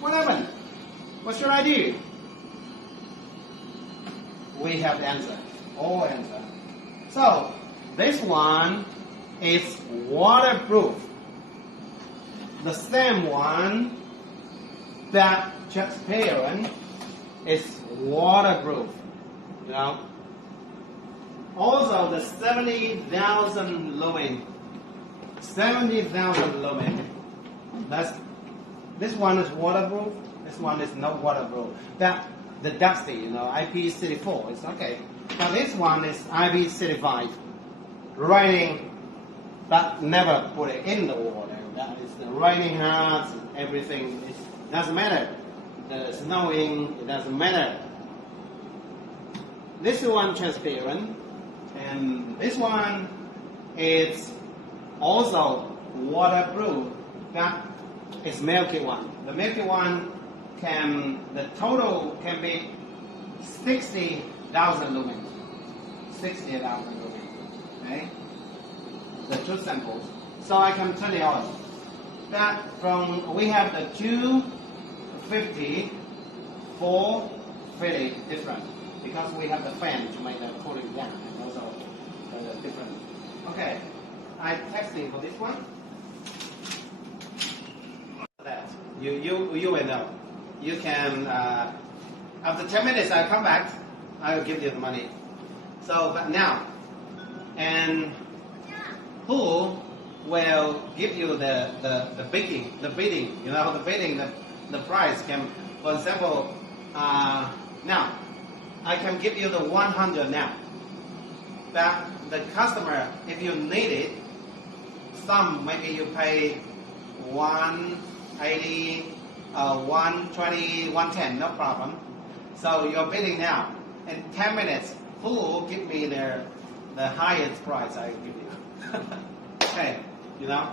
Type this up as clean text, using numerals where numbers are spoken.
What happened? What should I do? We have the answer. All answer. So this one is waterproof. The same one that transparent is waterproof. You know. Also the 70,000 lumen. 70,000 lumen. This one is waterproof. This one is not waterproof. The dusty, you know, IP34 is okay. But this one is IP35. Raining, but never put it in the water. That is the raining hard, everything. It doesn't matter. The snowing, it doesn't matter. This one transparent, and this one is also waterproof. That is milky one. The milky one the total can be 60,000 lumens. 60,000 lumens. Okay? The two samples. So I can tell you all that we have the 250, 450 different because we have the fan to make the cooling down and also different. Okay, I testing for this one. That you will know. You can after 10 minutes I come back. I will give you the money. So but now and who will give you the bidding, you know, the bidding, the price can, for example, now, I can give you the 100 now, but the customer, if you need it, maybe you pay 180, 120, 110, no problem. So you're bidding now, in 10 minutes, who will give me the highest price I give you? Okay, you know?